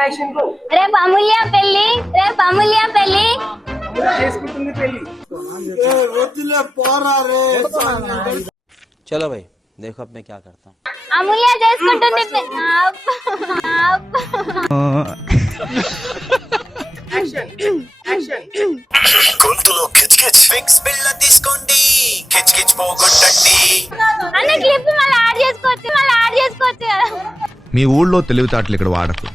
రేపు అమూల్య పెళ్లి, రేపు అమూల్య పెళ్లి చేసుకుంటుంది పెళ్లి. चलो भाई देखो अब मैं क्या करता हूँ. అమూల్య చేసుకుంటుంది గొంతులో కిచ్ కిచ్ ఫిక్స్ బిళ్ళ తీసుకోండి, కిచ్ కిచ్ పోగొట్టండి. అన్న క్లిప్ మళ్ళీ యాడ్ చేసుకోవచ్చు, మళ్ళీ యాడ్ చేసుకోవచ్చు కదా. మీ ఊళ్ళో తెలివితేటలు ఇక్కడ వాడకు.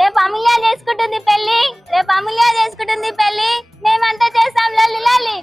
రేపు అమూల్య చేసుకుంటుంది పెళ్లి, రేపు అమూల్య చేసుకుంటుంది పెళ్లి, మేమంతా చేస్తాం లల్లి లల్లి.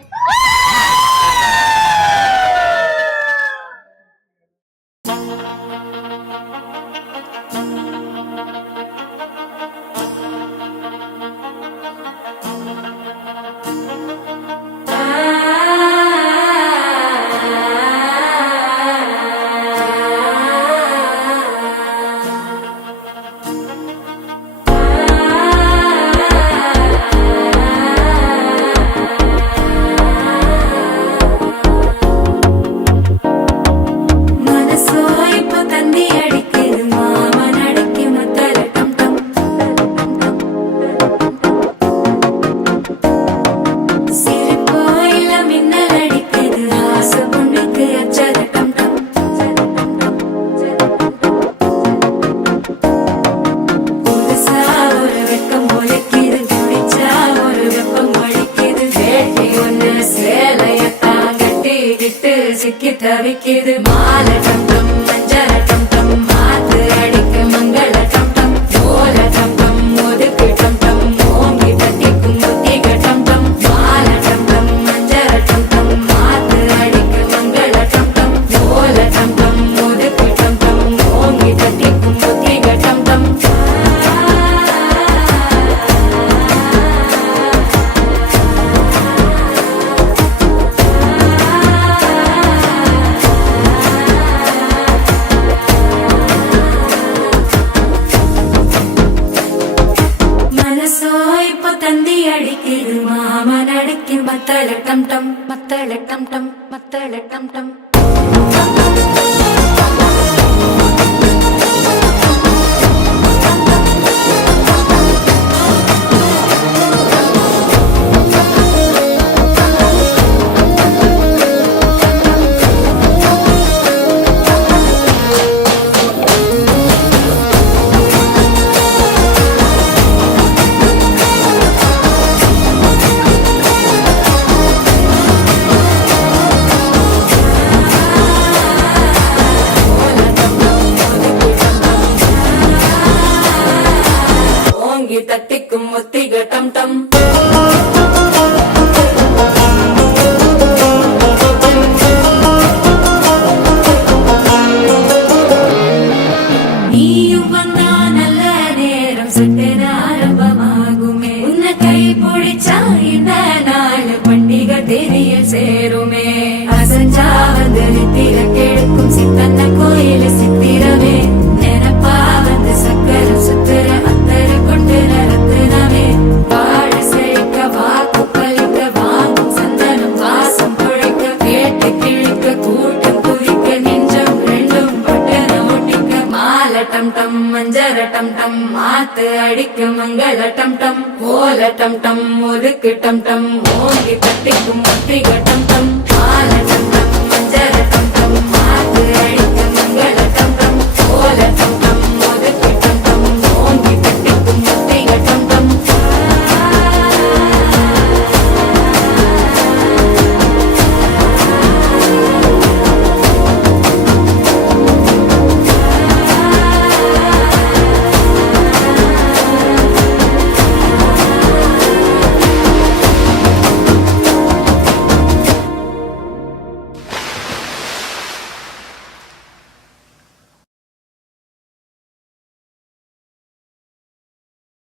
சிக்கி தவிக்கிது மாலை டம்டம் மஞ்சள டம்டம் மாத்து அடிக்க மங்கள டம்டம் ஓல டம்டம் ஒதுக்கு டம்டம் ஓங்கி தட்டிக்கும் புத்திக டம்டம் மாலை டம்டம் மஞ்சள டம்டம் மாத்து அடிக்க மங்கள டம்டம் ஓல டம்டம் ஒதுக்கு டம்டம் ஓங்கி தட்டிக்கும் புத்திக டம்டம். அடிக்குது மாமன் அடிக்கு மத்தள டம் டம் மத்தள டம் டம் மத்தள டம் டம். தட்டிக்கும் ஒத்திக டம் டம். நீயும் வந்தா நல்ல நேரம் சட்டென ஆரம்பமாகுமே, உன்னை கை பிடிச்சா இந்த நாள் பண்டிகை தேதியில் சேருமே. அசஞ்சா வந்து நித்திர கெடுக்கும் சித்தன்ன கோயில சித்திரமே, நினப்பா வந்து சக்கரம் சுத்துற அத்தர கொண்டு நடத்துனவே. வாழ செழிக்க வாக்கு பலிக்க வாங்கும் சந்தனம் வாசம் குழைக்க, கேட்டு கிழிக்க கூட்டம் குதிக்க நெஞ்சம் ரெண்டும் பட்டன ஒட்டிக்க. மாலை டம் டம் மஞ்சர டம் டம் மாத்து அடிக்க மங்கள டம் டம் ஓல டம் டம் ஒதுக்கு டம் டம் ஓங்கி தட்டிக்கும் ஒத்திக டம் டம். மாலை டம் டம் மஞ்சர டம் டம் மாத்து அடிக்க